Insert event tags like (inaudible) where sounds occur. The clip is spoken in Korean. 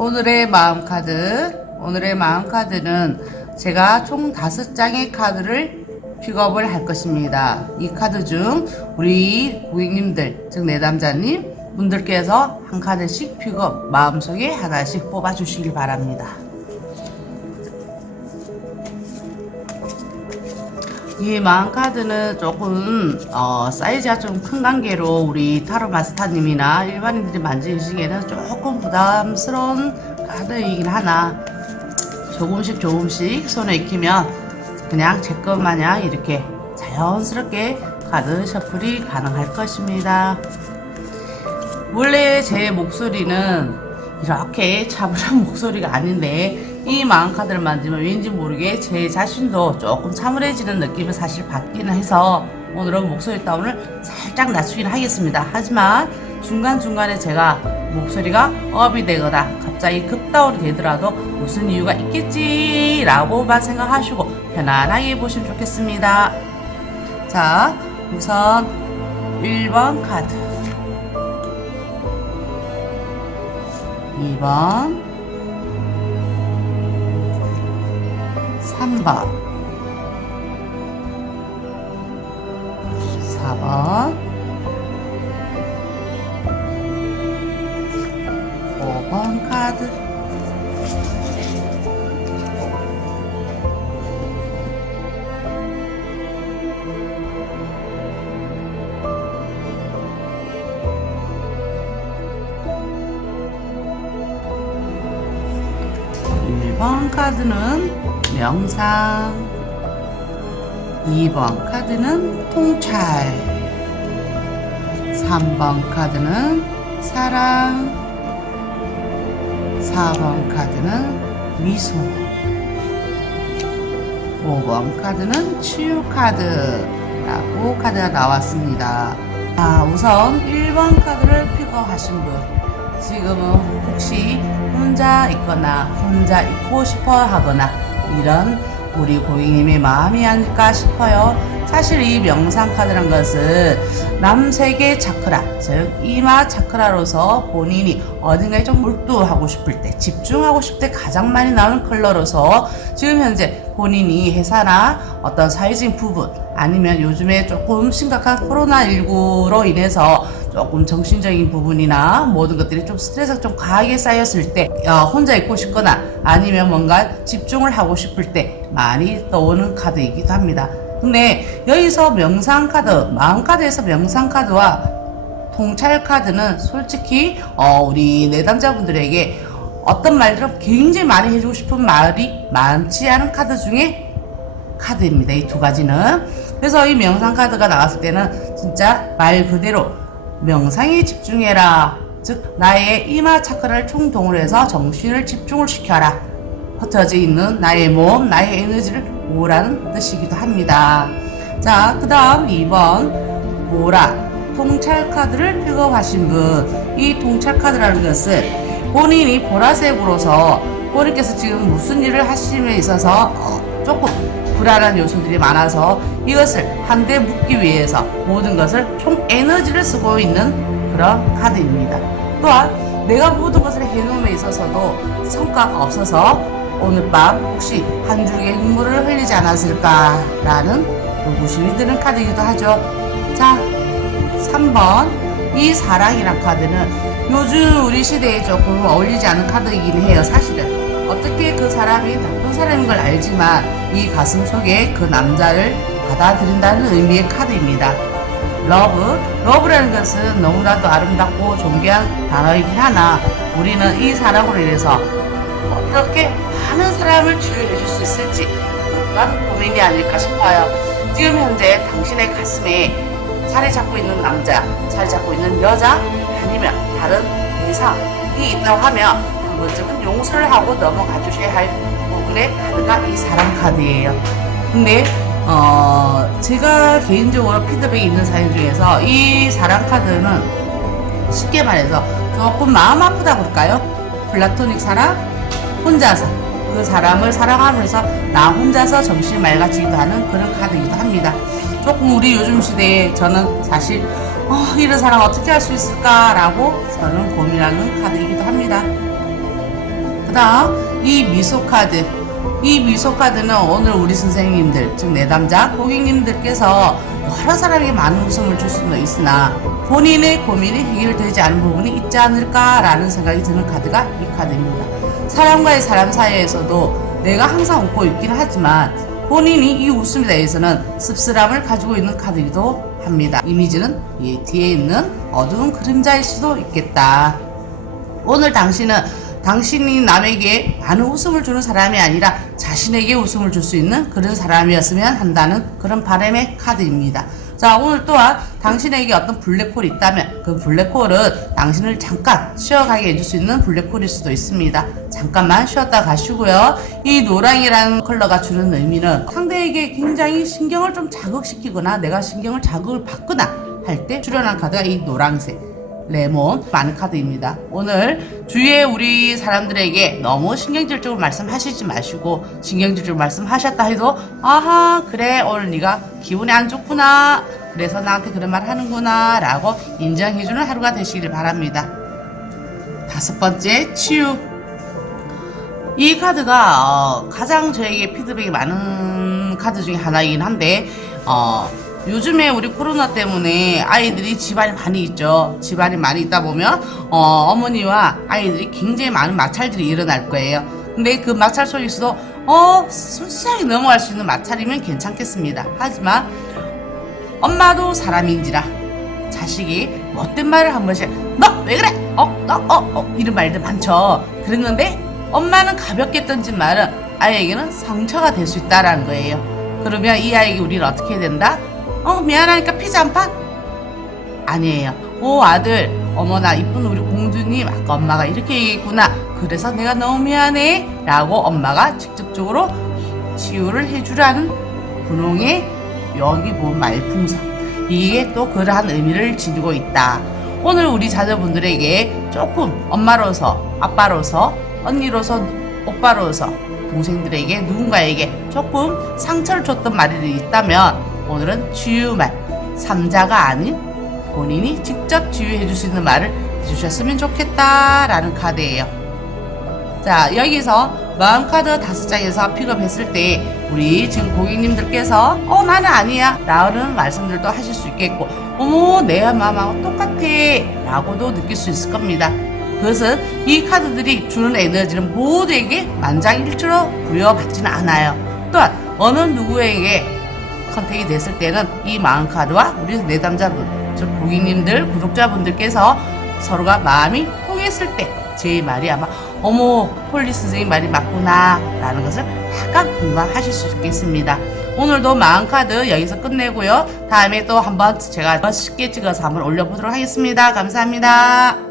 오늘의 마음 카드. 오늘의 마음 카드는 제가 총 다섯 장의 카드를 픽업을 할 것입니다. 이 카드 중 우리 고객님들, 즉 내담자님 분들께서 한 카드씩 픽업 마음속에 하나씩 뽑아 주시길 바랍니다. 이 마음 카드는 조금 어, 사이즈가 좀 큰 관계로 우리 타로 마스터님이나 일반인들이 만지시기에는 조금 부담스러운 카드이긴 하나 조금씩 조금씩 손에 익히면 그냥 제 것 마냥 이렇게 자연스럽게 카드 셔플이 가능할 것입니다. 원래 제 목소리는 이렇게 차분한 (laughs) 목소리가 아닌데 이 마음 카드를 만지면 왠지 모르게 제 자신도 조금 차분해지는 느낌을 사실 받기는 해서 오늘은 목소리 다운을 살짝 낮추긴 하겠습니다. 하지만 중간중간에 제가 목소리가 업이 되거나 갑자기 급다운이 되더라도 무슨 이유가 있겠지라고만 생각하시고 편안하게 보시면 좋겠습니다. 자, 우선 1번 카드 2번 3번 4번. 5번 카드 1번 카드는 명상 2번 카드는 통찰 3번 카드는 사랑 4번 카드는 미소 5번 카드는 치유 카드라고 카드가 나왔습니다. 아, 우선 1번 카드를 픽업하신 분 지금은 혹시 혼자 있거나 혼자 있고 싶어 하거나 이런 우리 고객님의 마음이 아닐까 싶어요. 사실 이 명상 카드란 것은 남세계 차크라, 즉 이마 차크라로서 본인이 어딘가에 좀 몰두하고 싶을 때, 집중하고 싶을 때 가장 많이 나오는 컬러로서 지금 현재 본인이 회사나 어떤 사회적인 부분 아니면 요즘에 조금 심각한 코로나19로 인해서 조금 정신적인 부분이나 모든 것들이 좀 스트레스가 좀 과하게 쌓였을 때 어, 혼자 있고 싶거나 아니면 뭔가 집중을 하고 싶을 때 많이 떠오는 카드이기도 합니다. 근데 여기서 명상 카드, 마음 카드에서 명상 카드와 통찰 카드는 솔직히 어, 우리 내담자분들에게 어떤 말들은 굉장히 많이 해주고 싶은 말이 많지 않은 카드 중에 카드입니다. 이 두 가지는. 그래서 이 명상 카드가 나왔을 때는 진짜 말 그대로 명상에 집중해라. 즉 나의 이마 차크라를 총동을 해서 정신을 집중을 시켜라. 흩어져 있는 나의 몸, 나의 에너지를 모으라는 뜻이기도 합니다. 자, 그 다음 2번 모라 통찰 카드를 픽업하신 분. 이 통찰 카드라는 것은 본인이 보라색으로서 본인께서 지금 무슨 일을 하심에 있어서 어, 조금 불안한 요소들이 많아서 이것을 한데 묶기 위해서 모든 것을 총 에너지를 쓰고 있는 그런 카드입니다. 또한 내가 모든 것을 해놓음에 있어서도 성과가 없어서 오늘 밤 혹시 한 줄기의 눈물을 흘리지 않았을까라는 의구심이 드는 카드이기도 하죠. 자, 3번 이 사랑이란 카드는 요즘 우리 시대에 조금 어울리지 않은 카드이긴 해요. 사실은 어떻게 그 사람이 나쁜 사람인 걸 알지만 이 가슴 속에 그 남자를 받아들인다는 의미의 카드입니다. 러브, 러브라는 것은 너무나도 아름답고 존귀한 단어이긴 하나 우리는 이 사랑으로 인해서 어떻게 많은 사람을 치유해 줄 수 있을지 그런 고민이 아닐까 싶어요. 지금 현재 당신의 가슴에 자리 잡고 있는 남자, 자리 잡고 있는 여자, 아니면 다른 대상이 있다고 하면 한 번쯤은 용서를 하고 넘어가 주셔야 할 부분의 카드가 이 사랑 카드예요. 근데 어 제가 개인적으로 피드백이 있는 사연 중에서 이 사랑 카드는 쉽게 말해서 조금 마음 아프다 그럴까요? 플라토닉 사랑, 혼자서 그 사람을 사랑하면서 나 혼자서 정신이 맑아지기도 하는 그런 카드이기도 합니다. 조금 우리 요즘 시대에 저는 사실 어, 이런 사람 어떻게 할 수 있을까라고 저는 고민하는 카드이기도 합니다. 그 다음 이 미소 카드 이 미소 카드는 오늘 우리 선생님들 즉 내담자 고객님들께서 여러 사람에게 많은 웃음을 줄 수는 있으나 본인의 고민이 해결되지 않은 부분이 있지 않을까라는 생각이 드는 카드가 이 카드입니다. 사람과의 사람 사이에서도 내가 항상 웃고 있긴 하지만 본인이 이 웃음에 대해서는 씁쓸함을 가지고 있는 카드이기도 합니다. 이미지는 이 뒤에 있는 어두운 그림자일 수도 있겠다. 오늘 당신은 당신이 남에게 많은 웃음을 주는 사람이 아니라 자신에게 웃음을 줄 수 있는 그런 사람이었으면 한다는 그런 바람의 카드입니다. 자, 오늘 또한 당신에게 어떤 블랙홀이 있다면 그 블랙홀은 당신을 잠깐 쉬어가게 해줄 수 있는 블랙홀일 수도 있습니다. 잠깐만 쉬었다 가시고요. 이 노랑이라는 컬러가 주는 의미는 상대에게 굉장히 신경을 좀 자극시키거나 내가 신경을 자극을 받거나 할 때 출연한 카드가 이 노랑색. 레몬 많은 카드입니다. 오늘 주위에 우리 사람들에게 너무 신경질적으로 말씀하시지 마시고 신경질적으로 말씀하셨다 해도 아하 그래 오늘 네가 기분이 안 좋구나 그래서 나한테 그런 말 하는구나 라고 인정해주는 하루가 되시길 바랍니다. 다섯 번째 치유 이 카드가 어, 가장 저에게 피드백이 많은 카드 중에 하나이긴 한데 어, 요즘에 우리 코로나 때문에 아이들이 집안이 많이 있죠. 집안이 많이 있다 보면 어, 머니와 아이들이 굉장히 많은 마찰들이 일어날 거예요. 근데 그 마찰 속에서도 어 순수하게 넘어갈 수 있는 마찰이면 괜찮겠습니다. 하지만 엄마도 사람인지라 자식이 못된 말을 한 번씩 너 왜 그래? 어? 너? 어? 어? 이런 말들 많죠. 그랬는데 엄마는 가볍게 던진 말은 아이에게는 상처가 될 수 있다라는 거예요. 그러면 이 아이에게 우리는 어떻게 해야 된다? 어 미안하니까 피자 한 판? 아니에요. 오 아들 어머나 이쁜 우리 공주님 아까 엄마가 이렇게 얘기했구나. 그래서 내가 너무 미안해 라고 엄마가 직접적으로 치유를 해주라는 분홍의 여기 보면 말풍선 이게 또 그러한 의미를 지니고 있다. 오늘 우리 자녀분들에게 조금 엄마로서 아빠로서 언니로서 오빠로서 동생들에게 누군가에게 조금 상처를 줬던 말이 있다면 오늘은 치유말 삼자가 아닌 본인이 직접 치유해 줄 수 있는 말을 해주셨으면 좋겠다 라는 카드예요. 자 여기서 마음 카드 다섯 장에서 픽업했을 때 우리 지금 고객님들께서 어 나는 아니야 라는 말씀들도 하실 수 있겠고 어머 내 마음하고 똑같아 라고도 느낄 수 있을 겁니다. 그것은 이 카드들이 주는 에너지는 모두에게 만장일치로 부여받지는 않아요. 또한 어느 누구에게 컨택이 됐을 때는 이 마음 카드와 우리 내담자분, 즉 고객님들, 구독자분들께서 서로가 마음이 통했을 때 제 말이 아마 어머 홀리 선생님 말이 맞구나 라는 것을 약간 공감하실 수 있겠습니다. 오늘도 마음 카드 여기서 끝내고요. 다음에 또 한번 제가 쉽게 찍어서 한번 올려보도록 하겠습니다. 감사합니다.